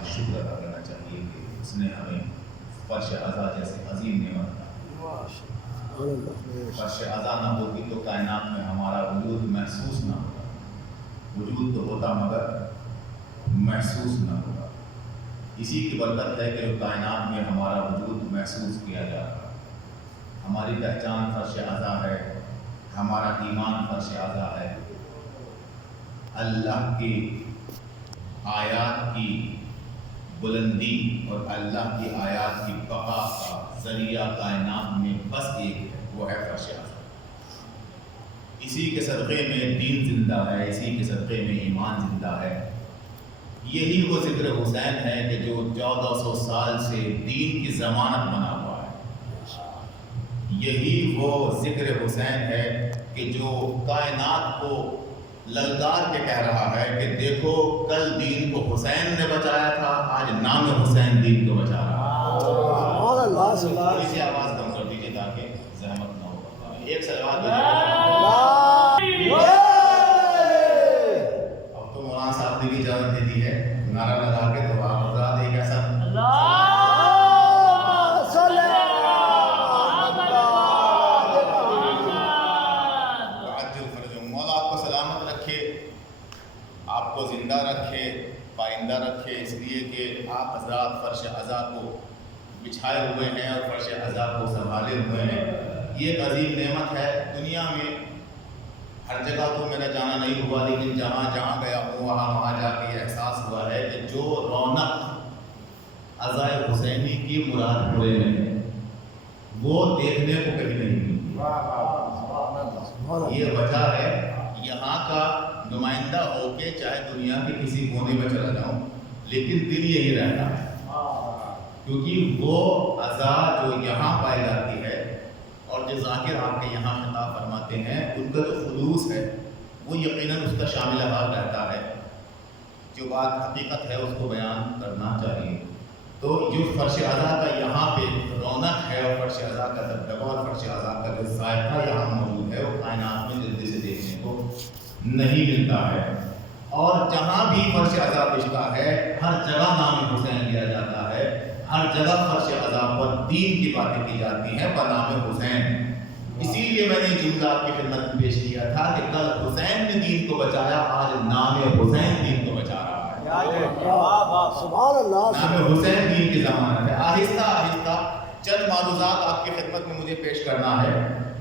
کا شکر ادا کرنا چاہیے کہ اس نے ہمیں فرش عزا جیسے عظیم نعمت دی۔ فرش عزا نہ ہوتی تو کائنات میں ہمارا وجود محسوس نہ ہوتا، وجود تو ہوتا مگر محسوس نہ ہوتا۔ اسی کی برکت ہے کہ کائنات میں ہمارا وجود محسوس کیا جا رہا ہے۔ ہماری پہچان فرش عزا ہے، ہمارا ایمان فرش عزا ہے۔ اللہ کی آیات کی بلندی اور اللہ کی آیات کی بقا کا ذریعہ کائنات میں بس ایک ہے، وہ ہے فرش عزا۔ اسی کے صدقے میں دین زندہ ہے، اسی کے صدقے میں ایمان زندہ ہے۔ یہی وہ ذکر حسین ہے کہ جو 1400 سال سے دین کی ضمانت بنا ہوا ہے۔ یہی وہ ذکر حسین ہے کہ جو کائنات کو للکار کے کہہ رہا ہے کہ دیکھو کل دین کو حسین نے بچایا تھا، آج نام حسین دین کو بچا رہا ہے۔ تھوڑی سی آواز کم کر دیجیے تاکہ زحمت نہ ہو۔ ایک سلوات اب تو مولانا صاحب نے بھی اجازت دے دی ہے، نعرہ لگا کے تو آپ حضرات ایک ایسا آپ کو زندہ رکھے، پائندہ رکھے، اس لیے کہ آپ حضرات فرش عزا کو بچھائے ہوئے ہیں اور فرش عزا کو سنبھالے ہوئے ہیں۔ یہ ایک عظیم نعمت ہے۔ دنیا میں ہر جگہ تو میرا جانا نہیں ہوا، لیکن جہاں جہاں گیا ہوں وہاں جا کے یہ احساس ہوا ہے کہ جو رونق عزائے حسینی کی مراد پورے میں ہے وہ دیکھنے کو کہیں نہیں ملی۔ یہ وجہ ہے یہاں کا نمائندہ ہو کے چاہے دنیا کے کسی کونے میں چلا جاؤں، لیکن دل یہی رہتا ہے، کیونکہ وہ عزا جو یہاں پائی جاتی ہے اور جو ذاکر آپ کے یہاں خطاب فرماتے ہیں ان کا جو خلوص ہے وہ یقیناً اس کا شامل حال رہتا ہے۔ جو بات حقیقت ہے اس کو بیان کرنا چاہیے۔ تو جو فرش عزا کا یہاں پہ رونق ہے اور فرش عزا کا دبدبہ اور فرش عزا کا جو ذائقہ یہاں موجود ہے وہ کائنات میں جلدی سے دیکھنے کو نہیں ملتا ہے۔ اور جہاں بھی فرش عزا بچتا ہے ہر جگہ نام حسین لیا جاتا ہے، ہر جگہ فرش عزا پر دین کی باتیں کی جاتی ہیں بنام حسین۔ اسی لیے میں نے جملہ آپ کی خدمت میں پیش کیا تھا کہ کل حسین نے دین کو بچایا، آج نام حسین دین کو بچا رہا ہے۔ نام حسین دین کی ضمانت ہے۔ آہستہ آہستہ چند معروضات آپ کی خدمت میں مجھے پیش کرنا ہے۔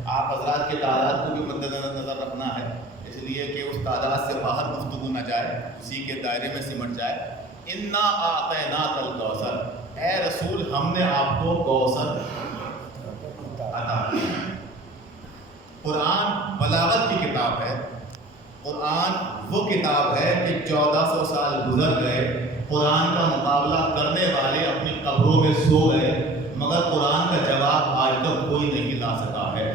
آپ حضرات کے تعداد کو بھی مد نظر رکھنا ہے، اس لیے کہ اس تعداد سے باہر گفتگو نہ جائے، اسی کے دائرے میں سمٹ جائے۔ انا اعطیناک الکوثر، اے رسول ہم نے آپ کو کوثر عطا کیا۔ قرآن بلاغت کی کتاب ہے۔ قرآن وہ کتاب ہے کہ 1400 سال گزر گئے، قرآن کا مقابلہ کرنے والے اپنی قبروں میں سو گئے، مگر قرآن کا جواب آج تک کوئی نہیں لا سکا ہے۔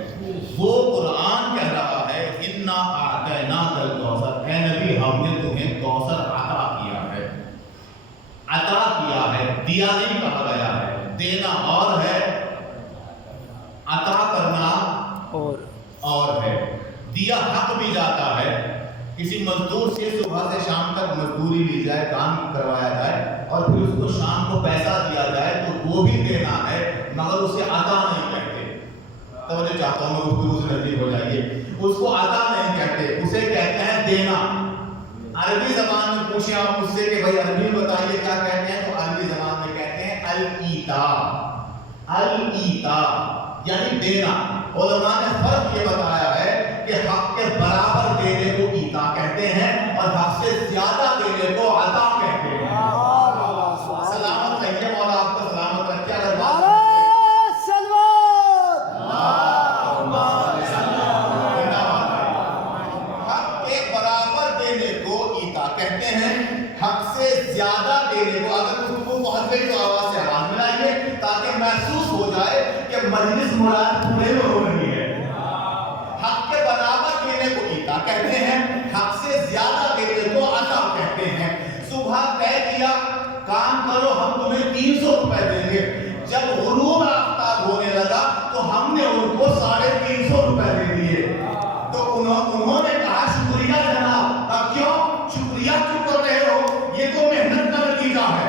وہ قرآن کہہ رہا ہے انا اعطیناک الکوثر، اے نبی ہم نے تمہیں کوثر عطا کیا ہے۔ عطا کیا ہے، دیا نہیں کہا گیا ہے۔ دینا اور ہے، عطا کرنا اور ہے۔ دیا حق بھی جاتا ہے، کسی مزدور سے صبح سے شام تک مزدوری لی جائے، کام کروایا جائے اور پھر اس کو شام کو پیسہ دیا جائے تو وہ بھی دینا ہے، مگر اسے عطا نہیں کہتے۔ توجہ چاہتا ہوں، میں گفتگو سے نزدیک ہو جائیے۔ اس کو عطا نہیں کہتے، اسے کہتے ہیں دینا۔ عربی زبان میں پوچھیں آپ مجھ سے کہ بھائی عربی میں بتائیے کیا کہتے ہیں، تو عربی زبان میں کہتے ہیں الایتاء۔ الایتاء یعنی دینا۔ علماء نے فرق یہ بتایا ہے کہ حق کے برابر دینے کو ایتا کہتے ہیں اور حق سے زیادہ دینے کو عطا کہتے ہیں۔ سلامت رہیے، مولا آپ کو سلامت رکھے۔ اگر حق کے برابر دینے کو ایتا کہتے ہیں، حق سے زیادہ دینے کو، اگر اس کو بہت بڑی تو آواز سے آواز ملائیے تاکہ محسوس ہو جائے کہ مجلس مراد پورے میں ہو رہی ہے۔ حق کے برابر دینے کو ایتا کہتے ہیں، حق سے زیادہ دینے کو عطا کہتے ہیں۔ صبح طے کیا کام کرو ہم تمہیں 300 روپے دیں گے، جب غروب آفتاب ہونے لگا تو ہم نے ان کو 350 روپے دے دیے۔ تو انہوں نے کہا شکریہ جناب۔ کیوں شکریہ کیوں کر رہے ہو، یہ تو محنت کا نتیجہ ہے۔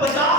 50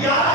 11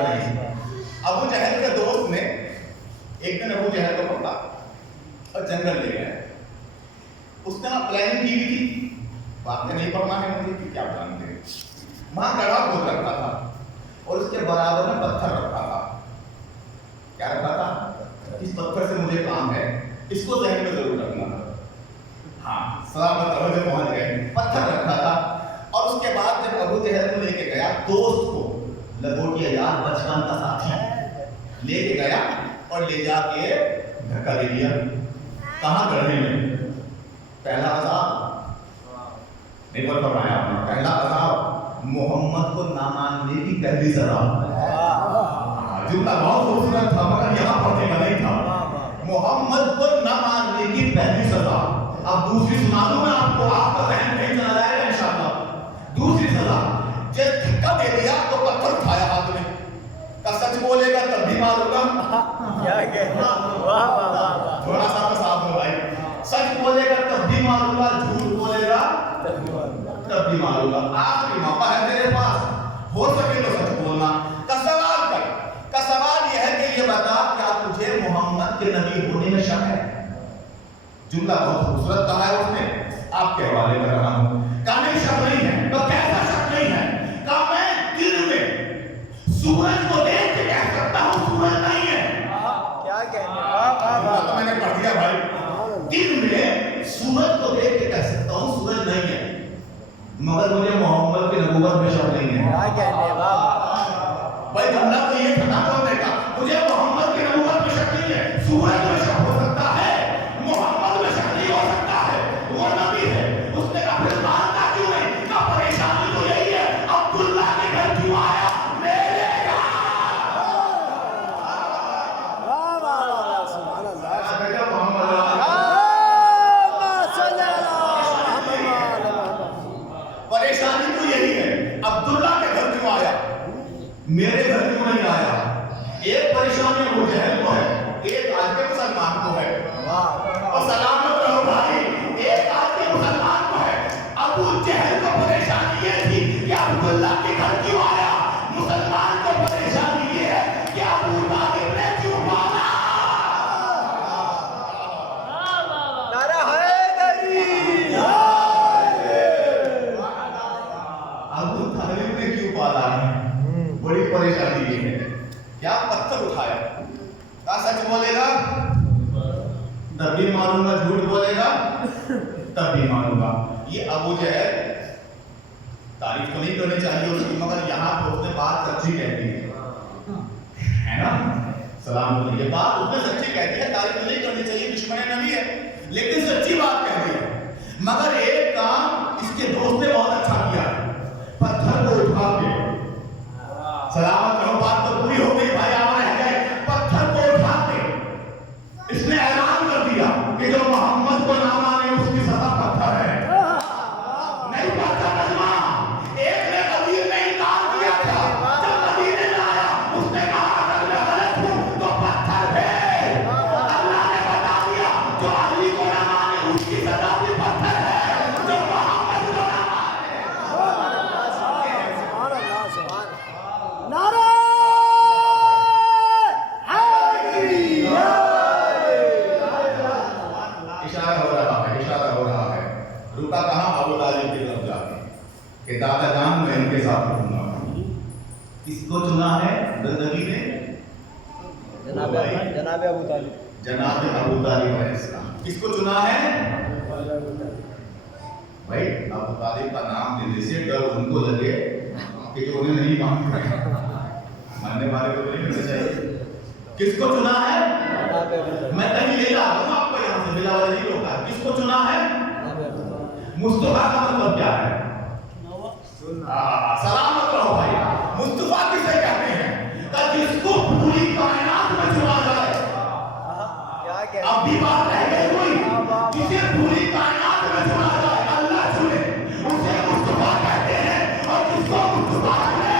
ڈر نہیں. ابو جہل کے دوست نے ایک دن ابو جہل کو پکڑا اور جنگل لے گئے. اس نے پلاننگ کی ہوئی تھی, باتیں نہیں پڑھنا ہے مجھے کہ کیا پلان تھے. وہاں گڑھا کھود رکھا تھا اور اس کے برابر میں پتھر رکھا تھا. کیا رکھا تھا؟ اس پتھر سے مجھے کام ہے, اس کو ذہن میں ضرور رکھنا. ہاں سلامت رہو جو پہنچ گئے. پتھر رکھا تھا اور اس کے بعد جب ابو جہل کو لے کے گیا, دوست کو لگوٹیا یار بچپن کا ساتھی لے کے گیا اور لے جا کے دھکا دے دیا. کہاں گڑھے میں. پہلا عذاب نہیں بول فرمایا آپ نے, پہلا عذاب محمد کو نہ ماننے کی پہلی سزا. جملہ بہت خوبصورت تھا مگر یہاں پڑھنے کا نہیں تھا. محمد کو نہ ماننے کی پہلی سزا. اب دوسری سنا دوں میں آپ کو, آپ کا ذہن کہیں چلا جائے گا انشاءاللہ. دوسری سزا, جب دھکا دے دیا تو پتھر اٹھایا ہاتھ میں, کا سچ بولے گا تب بھی مار ہوگا. تھوڑا سا تو صاف ہو بھائی. سچ بولے گا تب بھی مار ہوگا, جھوٹ بولے گا تب بھی مار ہوگا. آخری موقع ہے تیرے پاس, ہو سکے تو سچ بولنا. کا سوال کر, کا سوال یہ ہے کہ یہ بتا کیا تجھے محمد کے نبی ہونے میں شک ہے. جملہ بہت خوبصورت کہا ہے اس نے, آپ کے حوالے کر رہا ہوں. کہا نہیں شک نہیں ہے. تو کیسا شک نہیں ہے؟ کہا میں دن میں سورج کو دیکھ کے کہہ سکتا ہوں سورج نہیں ہے. کیا کہنا, تو میں نے پڑھ دیا بھائی. دن میں سورج کو دیکھ کے کہہ سکتا ہوں سورج نہیں ہے, مگر مجھے محمد کی نبوت میں شک نہیں ہے. کیا کہنے بھائی, جملہ تو یہ تھا کرنے کا, مجھے محمد کی نبوت میں شک نہیں ہے. سورج میں شک ہو سکتا ہے, محمد میں شک نہیں ہو سکتا ہے. وہ نبی ہے. اس نے کہا پھر مانتا کیوں نہیں؟ کہا پریشانی تو یہی ہے, عبداللہ کے گھر کیوں آیا میرے گھر. پریشانی تو یہی ہے, عبداللہ کے گھر کیوں آیا, میرے گھر کیوں نہیں آیا. ایک پریشانی ابو جہل کو ہے, ایک آج کے مسلمان کو ہے. اور سلامت رہو بھائی, ایک آج کے مسلمان کو ہے. ابو جہل کو پریشانی یہ تھی کہ عبداللہ کے گھر کیوں آیا. مسلمان کو پریشانی یہ ہے کہ ابو طالب نے کیوں مانا. نعرہ حیدری, ابو طالب نے کیوں پالا ہے. بڑی پریشانی یہ ہے. کیا پتھر اٹھایا, کیا سچ بولے گا تب بھی ماروں گا, جھوٹ بولے گا تب بھی ماروں گا. یہ ابو جہل, تعریف تو نہیں کرنی چاہیے اس کی, مگر یہاں پہ اس نے بات سچی کہہ دی ہے نا. سلام علیکم, یہ بات اس نے سچی کہہ دی ہے, تعریف تو نہیں کرنی چاہیے, دشمن نبی ہے, لیکن سچی بات کہہ دی ہے. مگر ایک کام اس کے دوست نے بہت اچھا کیا, پتھر کو اٹھا کے, سلامت رہو بات تو پوری ہو گئی بھائی, آپ رہ گئے. پتھر کو اٹھا کے اس نے اعلان کر دیا کہ جو محمد کو نہ مانے اس کی سزا پتھر ہے. نہیں پتھر نظمہ, ایک نے قدیر نے انکار کیا تھا, جب قدیر نے لایا اس نے کہا اگر میں غلط ہوں تو پتھر ہے. اللہ نے بتا دیا جو علی کو نہ مانے اس کی سزا بھی پتھر ہے, جو محمد کو نہ مانے. نعرہ حیدری. اشارہ ہو رہا ہے, اشارہ ہو رہا ہے. رکا کہاں, ابو طالب کی طرف جا کے کہ دادا جان میں ان کے ساتھ رہوں گا. کس کو چنا ہے نبی نے؟ جناب ابو طالب, جناب ابو طالب علیہ السلام. کس کو چنا ہے بھائی؟ ابو طالب کا نام لینے سے ڈر ان کو لگے کہ جو انہیں نہیں ماننے والے کو نہیں ملنا چاہیے. کس کو چنا ہے؟ میں کہیں لے جا رہا ہوں آپ کو, یہاں سے ملا والا نہیں روکا. کس کو چنا ہے؟ مصطفیٰ کا مطلب کیا ہے؟ سلامت رہو بھائی. مصطفیٰ کسے کہتے ہیں؟ کہ جس کو پوری کائنات میں چنا جائے. اب بھی بات رہ گئی کوئی, جسے پوری کائنات میں چنا جائے, اللہ چنے, اسے مصطفیٰ کہتے ہیں. اور جس کو مصطفیٰ چنے,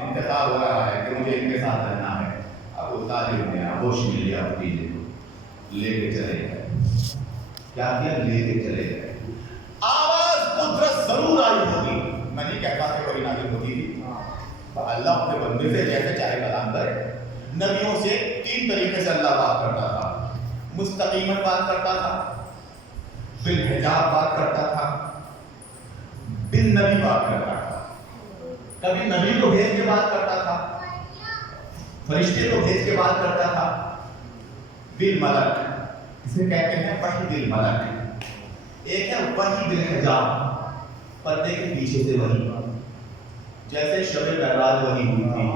انتخاب ہو رہا ہے کہ مجھے ان کے ساتھ رہنا ہے. ابو طالب نے آغوش میں لیا بھتیجے کو, لے کے چلے گئے. کیا کیا؟ لے کے چلے گئے. آواز اللہ اپنے بندے سے جیسے چاہے کلام کرے. نبیوں سے 3 طریقے سے اللہ بات کرتا تھا. مستقیماً بات کرتا تھا, بالحجاب بات کرتا تھا, بالنبی بات کرتا تھا. کبھی نبی کو بھیج کے بات کرتا تھا, فرشتے کو بھیج کے بات کرتا تھا. بالملک, اسے کہتے ہیں وحی بالملک. ایک ہے وحی بالحجاب, پردے کے پیچھے سے وحی, جیسے شب معراج وحی ہوئی تھی.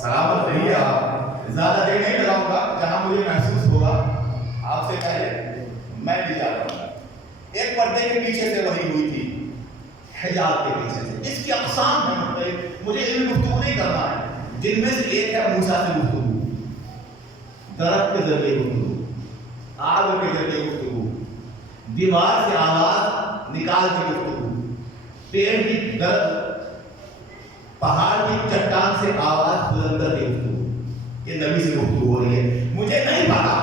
سلامت رہیے آپ, زیادہ دیر نہیں لگاؤں گا, جہاں مجھے محسوس ہوگا آپ سے پہلے میں بھی جا رہا ہوں. ایک پردے کے پیچھے سے وحی ہوئی تھی, حجاب کے پیچھے سے. اس کی اقسام ہیں, مجھے علم گفتگو نہیں کرنا ہے. جن میں سے ایک ہے موسیٰ سے گفتگو, درخت کے ذریعے گفتگو, آگ کے ذریعے گفتگو, دیوار سے آواز نکال کے گفتگو, پیڑ کی درد, پہاڑ کی چٹان سے آواز بلند کر کے گفتگو. یہ نبی سے گفتگو ہو رہی ہے. مجھے نہیں پتا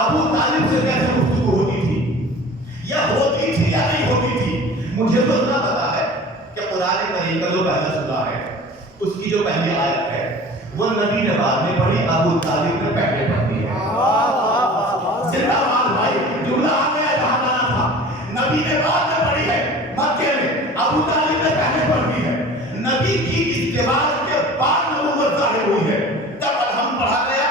ابو طالب سے کیسے گفتگو ہوتی تھی, یا ہوتی تھی یا نہیں ہوتی تھی. مجھے تو اتنا پتا ہے کہ قرآن کریم کا جو پہلا سورہ ہے, اس کی جو پہلی آیت ہے, وہ نبی نے بعد میں پڑھی, ابو طالب نے پہلے پڑھی ہے. زندہ باد بھائی, جملہ آ گیا بہانا تھا. نبی نے بعد میں پڑھی ہے مکے میں, ابو طالب نے پہلے پڑھی ہے. نبی کی اتباع کے بعد نبوت ظاہر ہوئی ہے. تب الحمد پڑھا گیا,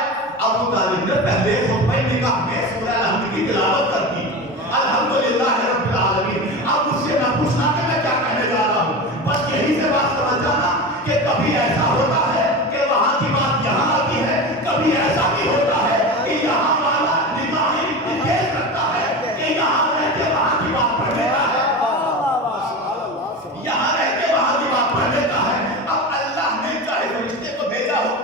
ابو طالب نے پہلے خطبہ نکاح میں سورہ الحمد کی تلاوت کر دی. الحمدللہ رب العالمین. اب اس سے نہ پوچھنا کہ میں کیا کہنے جا رہا ہوں, بس یہی سے بات سمجھ جانا کہ کبھی ایسا ہوتا ہے کہ وہاں کی بات یہاں آتی ہے, کبھی ایسا بھی ہوتا ہے کہ یہاں والا نگاہیں انگیز رکھتا ہے کہ یہاں رہ کے وہاں کی بات پڑھ لیتا ہے, یہاں رہ کے وہاں کی بات پڑھ لیتا ہے. اب اللہ نے چاہے فرشتے کو بھیجا ہو,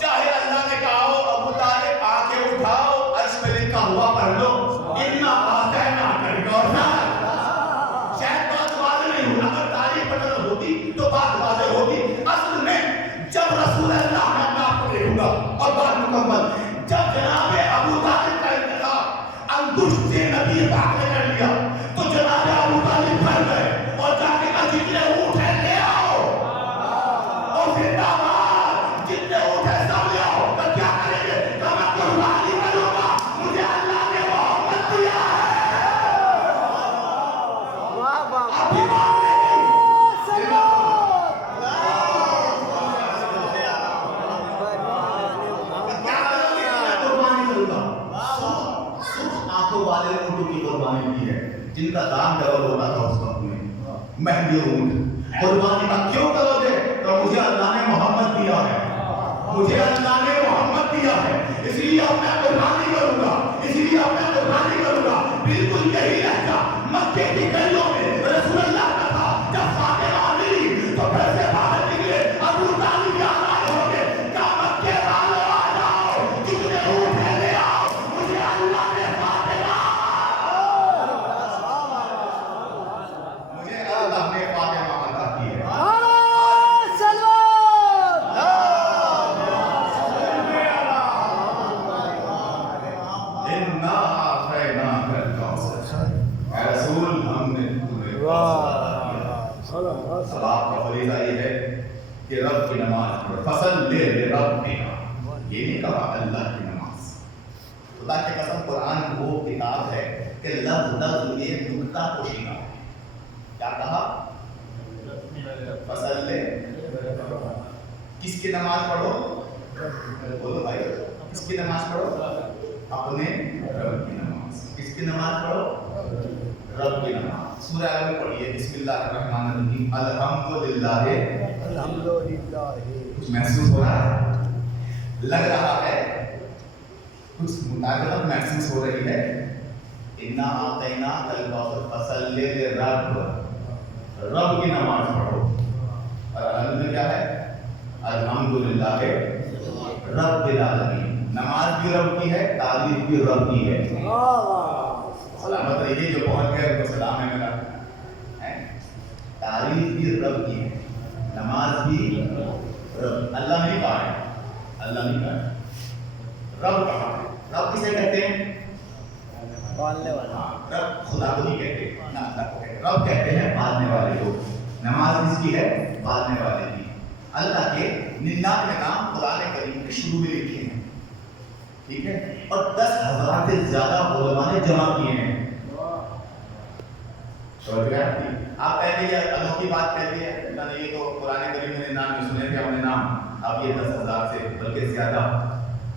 چاہے اللہ نے کہا ہو ابو طالب آنکھیں اٹھاؤ, عرش میں لکھا ہوا پڑھ لو, اتنا آتینا کر اور شاید بات واضح نہیں ہوئی. اگر تاریخ بدل ہوتی تو بات واضح ہوتی. اصل میں جب رسول اللہ نے اپنا آپ کو دیکھوں گا اور بات مکمل, جب جناب ابو طالب کا انتخاب انگشت سے نبی پاک نے کر لیا, تو جناب ابو طالب گھر گئے اور جا کے کہا جتنے اونٹ ہیں لے آؤ, اور زندہ باد جتنے اونٹ ہیں سب لے آؤ. تو کیا کریں گے, کہ میں قربانی کروں گا, مجھے اللہ نے محبت دیا ہے. ابھی بات نہیں, والے اونٹوں کی قربانی کی ہے جن کا دام ڈبل ہوتا تھا اس وقت میں. مہنگے اونٹ قربانی کا کیوں کرو گے, تو مجھے اللہ نے محمد دیا ہے, مجھے اللہ نے محمد دیا ہے, اس لیے اب میں قربانی کروں گا, اس لیے اب میں قربانی کروں گا. بالکل یہی لہجہ مکے کی گلیوں میں رسول اللہ کا تھا. جب فاطمہ ملی تو گھر سے باہر نکلے, ابو طالب یاد آئے ہوں گے, کیا مکے والے آ جاؤ, جتنے اونٹ ہیں لے آؤ, مجھے اللہ نے اب آپ کا فریضہ یہ ہے کہ رب کی نماز پڑھو. فصل لے رب کی, یہ نہیں کہا اللہ کی نماز. خدا کی قسم قرآن وہ کتاب ہے کہ لفظ لفظ میں نکتہ پوشیدہ ہے. کیا کہا, فصل لے, کس کی نماز پڑھو, بولو بھائی, کس کی نماز پڑھو, اپنے رب کی نماز. کس کی نماز پڑھو, رب کی نماز. سورہ ال میں پڑھیے, بسم اللہ الرحمن الرحیم, الحمدللہ. الحمدللہ کچھ محسوس ہو رہا ہے, لگ رہا ہے, کچھ مطابقت محسوس ہو رہی ہے. انا آتینا الکوثر فصلی لرب, رب کی نماز پڑھو. اور الحمد کیا ہے, الحمدللہ رب العالمین. نماز بھی رب کی ہے, تعریف بھی رب کی ہے. سلامت رہیے, جو پہنچ گئے ان کو سلام ہے میرا. تعریف بھی رب کی ہے, نماز بھی رب. اللہ نہیں کہا ہے, اللہ نہیں کہا ہے, رب کہا ہے. رب کسے کہتے ہیں, پالنے والا. رب خدا کو نہیں کہتے, نہ اللہ کو کہتے. رب کہتے ہیں پالنے والے کو. نماز کس کی ہے؟ پالنے والے کی. اللہ کے 99 نام قرآن کریم کے شروع میں لکھے ہیں, ٹھیک ہے, اور 10,000 سے زیادہ علماء نے جمع کیے ہیں. سمجھ گئے آپ؟ پہلے یہ انوکھی بات کہتے ہیں اللہ نے یہ تو قرآن کریم میں 99 سنے تھے ہم نے نام, اب یہ 10,000 سے بلکہ زیادہ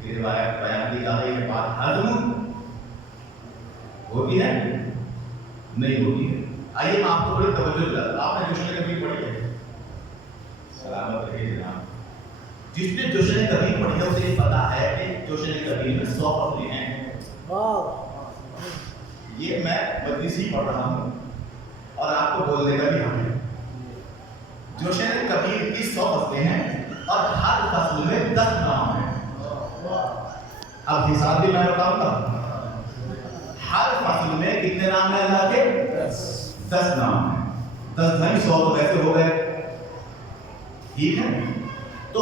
کی روایت بیان کی جا رہی ہے. بات ہضم ہوتی ہے نہیں ہوتی ہے. آئیے میں آپ کو بڑی توجہ دلاتا ہوں. آپ نے جوشن کبھی پڑھی ہے؟ سلامت رہیے جناب. جس نے جوشن کبھی پڑھی ہے اسے پتا ہے کہ جوشن کبھی میں 100 فصلیں ہیں. یہ میں مدرسی پڑھ رہا ہوں اور آپ کو بولنے کا بھی حق ہے. جوشن کبیر کی 100 فصلیں ہیں اور ہر فصل میں 10 نام ہیں. اب حساب بھی میں بتاؤں گا. ہر فصل میں کتنے نام ہیں اللہ کے؟ 10 نام ہیں. 10 نہیں 100 تو ویسے ہو گئے, ٹھیک ہے. تو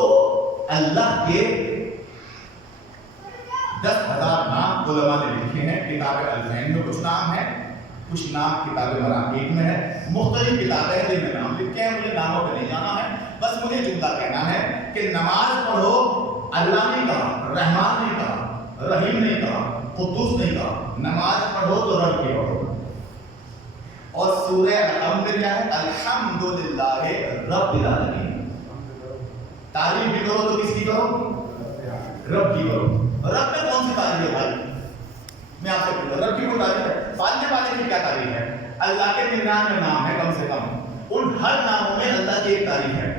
اللہ کے 10,000 نام علماء نے لکھے ہیں. کتاب الفین میں کچھ نام ہیں, کچھ نام کتاب مراقیب میں ہے, مختلف کتابیں ہیں جن میں نام لکھے ہیں. مجھے ناموں پہ نہیں جانا ہے, بس مجھے جملہ کہنا ہے کہ نماز پڑھو. اللہ نہیں کہا, رحمان نہیں کہا, رحیم نہیں کہا, قدوس نہیں کہا. نماز پڑھو تو رب کی پڑھو. اور سورہ الحمد میں کیا ہے؟ الحمدللہ رب العالمین. تعریف بھی کرو تو کس کی کرو؟ رب کی کرو. رب میں کون سی تعریف ہے بھائی؟ میں آپ سے پوچھتا, رب کی کوئی تعریف ہے؟ پالنے والے کی کیا تعریف ہے؟ اللہ کے 99 نام ہے کم سے کم, ان ہر ناموں میں اللہ کی ایک تعریف ہے.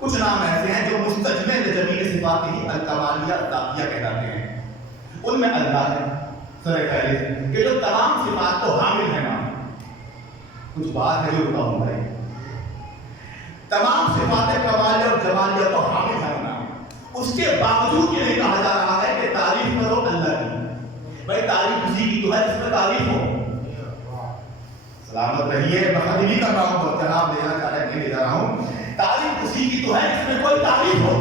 کچھ نام ایسے ہیں جو مستجمع لجمیع صفات ہی الکمالیہ الذاتیہ کہلاتے ہیں. ان میں اللہ ہے سر فہرست کہ جو تمام صفات کو حامل ہے. نام کچھ بات ہے جو بتاؤں بھائی. تمام صفات کمالیہ اور جمالیہ کو حامل ہے نام. اس کے باوجود یہ نہیں کہا جا رہا ہے کہ تعریف کرو اللہ کی. بھائی تعریف اسی کی تو ہے جس میں تعریف ہو. سلامت رہیے, بخد نہیں کر رہا ہوں, جناب لے جانا چاہ رہے ہیں, لے جا رہا ہوں. تعریف اسی کی تو ہے جس میں کوئی تعریف ہو.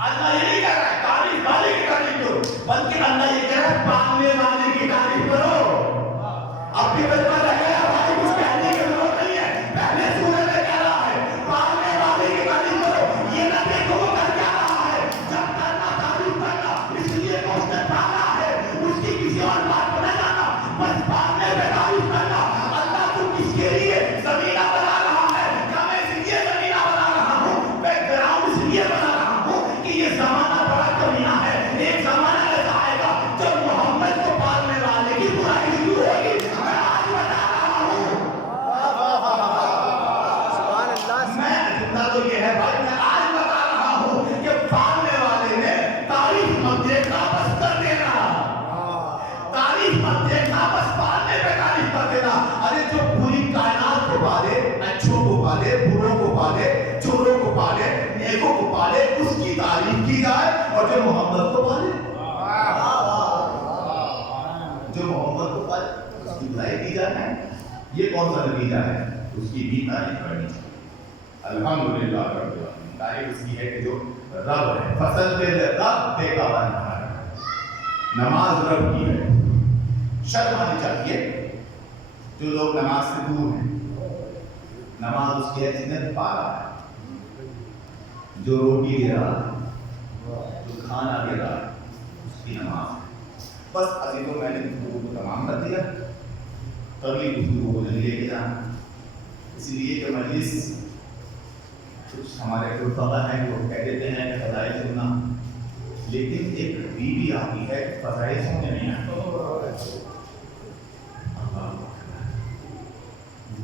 اللہ یہ نہیں کہہ رہا ہے تعریف والے کی تعریف کرو, بلکہ اللہ یہ کہہ رہا ہے پالنے والے کی تعریف کرو. اب بھی بچہ رہ گیا بھائی, کچھ کہنے کی ضرورت نہیں ہے. پہلے سورہ میں کہہ رہا ہے پالنے والے کی تعریف کرو. یہ نہ دیکھو وہ کر کیا رہا ہے, جب کرنا تعریف کرنا, اس لیے کہ اس نے پالا ہے, اس کی کسی اور بات کو نہ جانا, بس پالنے میں تعریف کرنا. اللہ تو کس کے لیے زمینہ بنا رہا ہے, کیا میں اس لیے زمینہ بنا رہا ہوں, بیک گراؤنڈ اس لیے بنا رہا ہوں کہ یہ زمانہ بڑا کمینہ ہے. ایک زمانہ ایسا آئے گا جب محمد کو پالنے والے کی برائی شروع ہوگی. میں آج بتا رہا ہوں, میں جملہ تو یہ ہے بھائی, میں آج بتا رہا ہوں کہ پالنے والے نے تعریف مت دیکھنا, بس کر دینا. تعریف مت دیکھنا, بس پالنے پہ تعریف کر دینا. ارے جو پوری کائنات کو پالے, اچھوں کو پالے, بروں کو پالے, چوروں کو پالے, نیکوں کو پالے, اس کی تعریف کی جائے. اور جو محمد کو پالے, جو محمد کو پالے, اس کی برائی کی جائے. یہ کون سا نتیجہ ہے؟ اس کی بھی تعریف کرنی چاہیے. الحمدللہ رب العالمین. تعریف اس کی ہے کہ جو رب ہے. فصل پہ رب دے کا بنا ہے. نماز رب کی ہے. شرم آنی چاہیے جو لوگ نماز سے دور ہیں. نماز اس کی ہے جس نے پالا ہے, جو روٹی دے رہا ہے, جو کھانا دے رہا ہے, اس کی نماز ہے. بس عزیزوں میں نے گفتگو کو تمام کر دیا. اگلی گفتگو کو نہیں لے کے جانا, اس لیے کہ مجلس کچھ ہمارے فقہ ہیں وہ کہہ دیتے ہیں کہ فضائل سننا, لیکن ایک بیوی آتی ہے فضائل سننے نہیں آتی.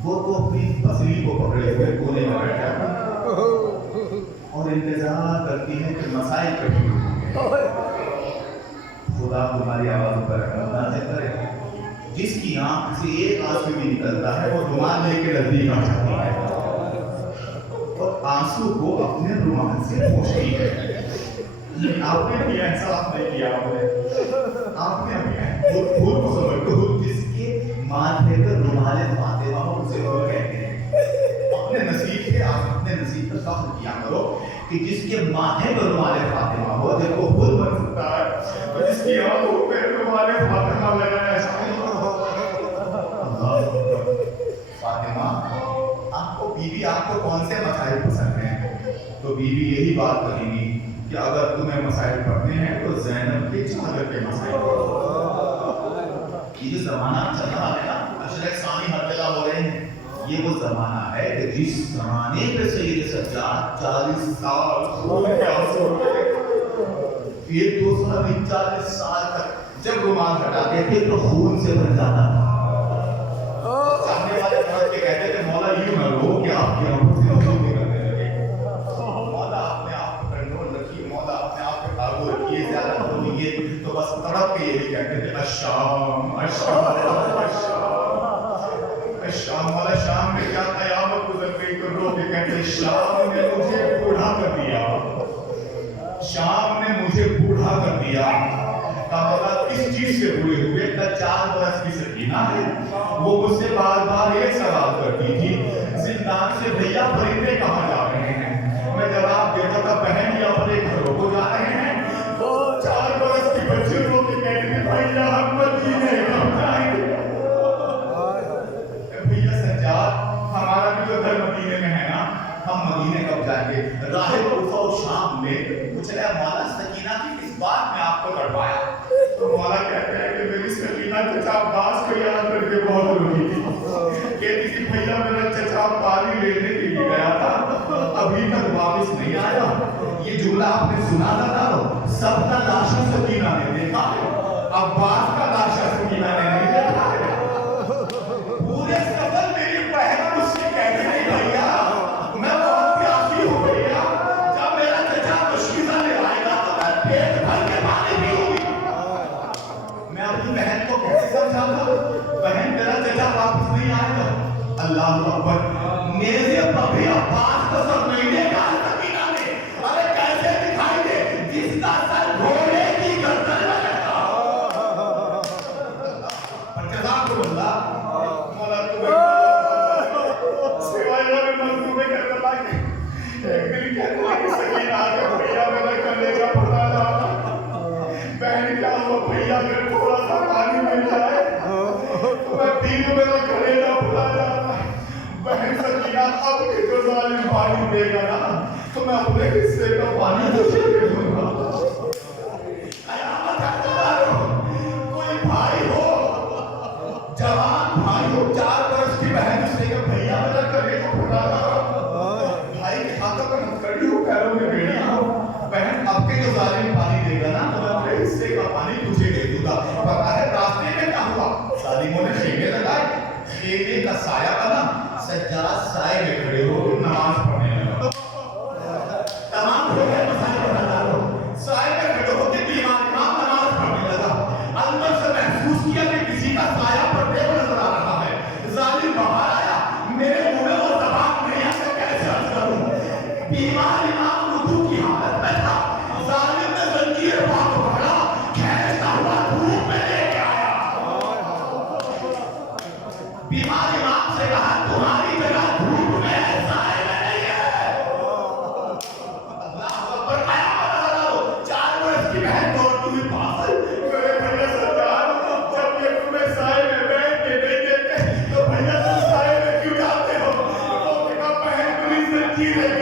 وہ تو اپنی پسلی کو پکڑے ہوئے کونے میں بیٹھ جاتا اور انتظار کرتی ہے کہ مسائل کبھی ہوں. خدا تمہاری آواز پر رحمت نازل کرے. جس کی آنکھ سے ایک آنسو بھی نکلتا ہے وہ رومال لے کے نزدیک آ جاتی ہے اور آنسو کو اپنے رومال سے پوچھتی ہے. آپ نے بھی احساس نہیں کیا, آپ نے خود کو سمجھو, جس کے ماتھے پر رومال فاطمہ ہو اسے اور کہتے ہیں. اپنے نصیب سے آپ اپنے نصیب پر فخر کیا کرو کہ جس کے ماتھے پر رومال فاطمہ ہو, جب وہ خود بن سکتا ہے, جس کی آنکھوں پہ رومال فاطمہ لگا ہے. فاطمہ آپ کو بیوی آپ کو کون سے مسائل پسند ہیں؟ تو بیوی یہی بات کریں گی کہ اگر تمہیں مسائل پڑھنے ہیں تو زینب کے چادر کے مسائل پڑھو۔ یہ جو زمانہ چل رہا ہے نا، اشرف ثانی ہر جگہ ہو رہے ہیں، یہ وہ زمانہ ہے کہ جس زمانے پہ سید سجاد 40 سال خون کے آنسو ہوئے، پھر 240 سال تک جب رومال ہٹاتے تھے تو خون سے بھر جاتا تھا۔ چاہنے والے پڑھ کے کہتے تھے مولا یوں نہ رو کہ آپ کی آنکھوں سے آنسو نکلنے لگے۔ مولا اپنے آپ کو کنٹرول رکھیے، مولا اپنے آپ کو قابو رکھیے، زیادہ نہ روئیے۔ تو بس تڑپ کے یہی کہتے تھے الشام الشام الشام الشام، مولا شام میں کیا قیامت گزر گئی تو رو کے کہتے شام نے مجھے بوڑھا کر دیا، شام نے مجھے بوڑھا کر دیا۔ مولا کس چیز سے بوڑھے ہوئے؟ 4 برس کی سکینہ ہے، وہ مجھ سے بار بار ایک سوال کرتی تھی، زندان سے بھیا پرندے کہاں جا رہے ہیں؟ میں جواب دیتا تھا بہن یہ اپنے گھروں کو جا رہے ہیں۔ 4 برس کی بچی رو کے کہتی تھی بھیا ہم مدینے کب جائیں گے؟ بھیا سجاد ہمارا بھی تو گھر مدینے میں ہے نا، ہم مدینے کب جائیں گے؟ راہ کوفہ و شام میں پوچھ رہا مولا سکینہ کی کس بات میں آپ کو تڑپایا؟ تو مولا کہتے ہیں کہ میری سکینہ چچا عباس کو یاد کر کے بہت روئی تھی، کہتی تھی بھیا میرا چچا پانی لینے کے لیے گیا تھا ابھی تک واپس نہیں آیا۔ یہ جملہ آپ نے سنا تھا نا، سب کا لاشا سکینہ نے دیکھا ہے، عباس کا لاشا سکینہ نے نہیں دیکھا ہے۔ پورے سفر میری بہن مجھ سے کہتی نہیں بھیا میں بہت پیاسی ہوں بھیا، جب میرا چچا مشکیزہ لے آئے گا تو میں پیٹ بھر کے پانی پیوں گی۔ میں اپنی بہن کو کیسے سمجھاتا بہن تیرا چچا واپس نہیں آئے گا؟ اللہ اکبر، میرے پبھی عباس کو سب نہیں دیکھا سکینہ نے، ارے کیسے دکھائی دے جس کا سر گھوڑے کی گردن میں رکھا۔ پر جزاکم اللہ، مولا تمہیں سوائے میں منصوبے کرنے لگے۔ ایک دن کہنے لگی سکینہ آگے بھیا میرا کلیجہ پھٹا رہا، بہن کیا ہوا بھیا اگر تھوڑا سا پانی مل جائے تو میں پیوں میرا کلیجہ پھٹا رہا۔ بہن سکینہ اب کہ جو ظالم پانی دے گا نا تو میں اپنے حصے کا پانی تجھے دے دوں گا۔ قیامت ہے تمہارو، کوئی بھائی ہو جوان بھائی ہو 4 برس کی بہن اس نے کہا بھیا میرا کلیجہ پھٹا رہا، بھائی کے ہاتھوں پر ہتھکڑی ہو پیروں میں بیڑیاں ہو، بہن اب کے جو ظالم پانی دے گا نا تو میں اپنے حصے کا پانی تجھے دے دوں گا۔ پتہ ہے راستے میں کیا ہوا؟ ظالموں نے خیمے لگائے، خیمے کا سایہ بنا، سجاد سائے میں کھڑے ہو کے نماز پڑھنے لگا۔ تمام لوگ ہیں مسائل بتانا لو، سائے میں کھڑے ہو کے امام نماز پڑھنے لگا۔ اندر سے محسوس کیا کہ کسی کا سایہ پڑھتے ہوئے نظر آ رہا ہے۔ ظالم باہر آیا، میرے منہ میں وہ زبان نہیں ہے میں کیسے عرض کروں؟ بیمار امام رکوع کی حالت میں تھا، ظالم نے زنجیر پاک پکڑا، کھینچتا ہوا دھوپ میں لے کے آیا۔ بیمار امام سے کہا تمہاری جگہ دھوپ میں ہے، سائے میں نہیں ہے۔ اللہ اکبر، قیامت نظر آؤ 4 برس کی بہن دوڑتی ہوئی پاس آئی، میرے بھیا سجاد جب یہ تمہیں سائے میں بیٹھ کے نہیں دیتے تو بھیا تم سائے میں کیوں جاتے ہو؟ تو کہا بہن میری زنجیریں